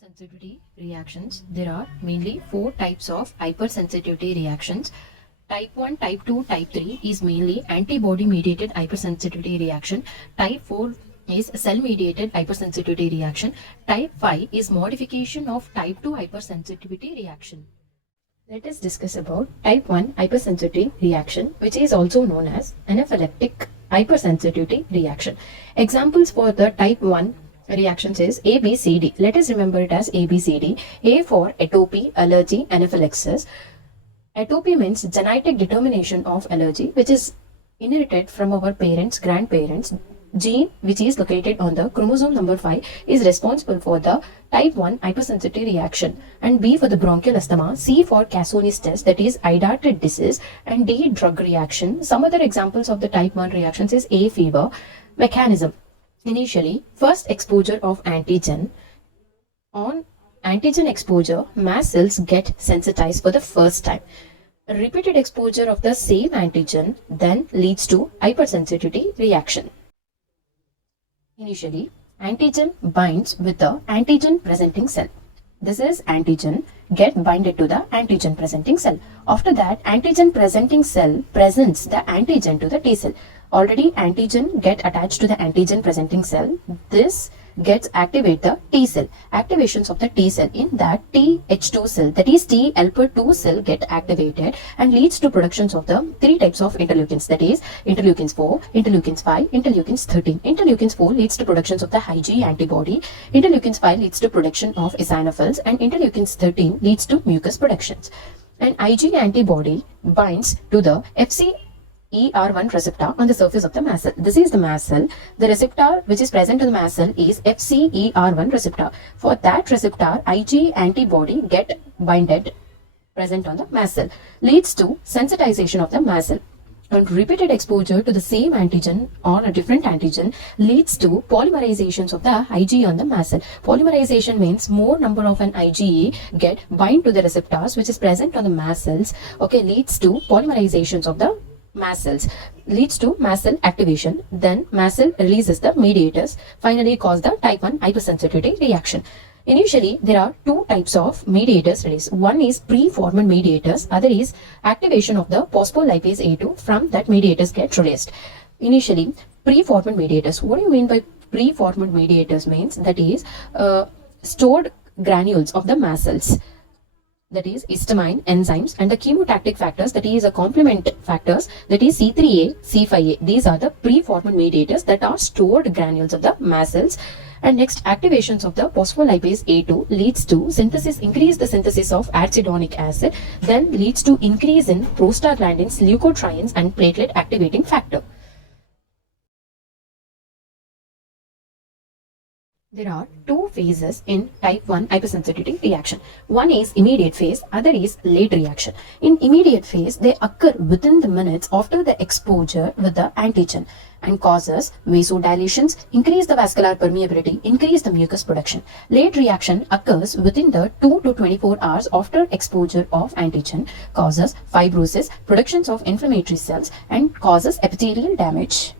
Hypersensitivity reactions. There are mainly four types of hypersensitivity reactions. Type 1, type 2, type 3 is mainly antibody mediated hypersensitivity reaction. Type 4 is cell mediated hypersensitivity reaction. Type 5 is modification of type 2 hypersensitivity reaction. Let us discuss about type 1 hypersensitivity reaction, which is also known as anaphylactic hypersensitivity reaction. Examples for the type 1 reactions is A, B, C, D. Let us remember it as A, B, C, D. A for atopy, allergy, anaphylaxis. Atopy means genetic determination of allergy, which is inherited from our parents, grandparents. Gene, which is located on the chromosome number 5, is responsible for the type 1 hypersensitivity reaction. And B for the bronchial asthma, C for Cassoni's test, that is hydatid disease, and D drug reaction. Some other examples of the type 1 reactions is A fever. Mechanism. Initially, first exposure of antigen. On antigen exposure, mast cells get sensitized for the first time. Repeated exposure of the same antigen then leads to hypersensitivity reaction. Initially, antigen binds with the antigen presenting cell. This is antigen get binded to the antigen presenting cell. After that, antigen presenting cell presents the antigen to the T cell. Already antigen get attached to the antigen presenting cell. This gets activate the T cell. Activations of the T cell in that Th2 cell, that is T helper 2 cell, get activated and leads to productions of the three types of interleukins, that is interleukins 4, interleukins 5, interleukins 13. Interleukins 4 leads to productions of the Ig antibody, interleukins 5 leads to production of eosinophils, and interleukins 13 leads to mucus productions. And Ig antibody binds to the FcER1 receptor on the surface of the mast cell. This is the mast cell. The receptor which is present in the mast cell is FcER1 receptor. For that receptor, Ig antibody get binded present on the mast cell, leads to sensitization of the mast cell. And repeated exposure to the same antigen or a different antigen leads to polymerizations of the Ig on the mast cell. Polymerization means more number of an IgE get bind to the receptors which is present on the mast cells. Okay, leads to polymerizations of the mast cells, leads to mast cell activation. Then mast cell releases the mediators, finally cause the type 1 hypersensitivity reaction. Initially, there are two types of mediators released. One is preformed mediators, other is activation of the phospholipase A2 from that mediators get released. Initially, preformed mediators. What do you mean by preformed mediators? Means that is stored granules of the mast cells, that is histamine, enzymes, and the chemotactic factors, that is a complement factors, that is C3A, C5A. These are the preformed mediators that are stored granules of the mast cells. And next, activations of the phospholipase A2 leads to increase the synthesis of arachidonic acid, then leads to increase in prostaglandins, leukotrienes, and platelet activating factor. There are two phases in type 1 hypersensitivity reaction. One is immediate phase, other is late reaction. In immediate phase, they occur within the minutes after the exposure with the antigen and causes vasodilations, increase the vascular permeability, increase the mucus production. Late reaction occurs within the 2 to 24 hours after exposure of antigen, causes fibrosis, productions of inflammatory cells, and causes epithelial damage.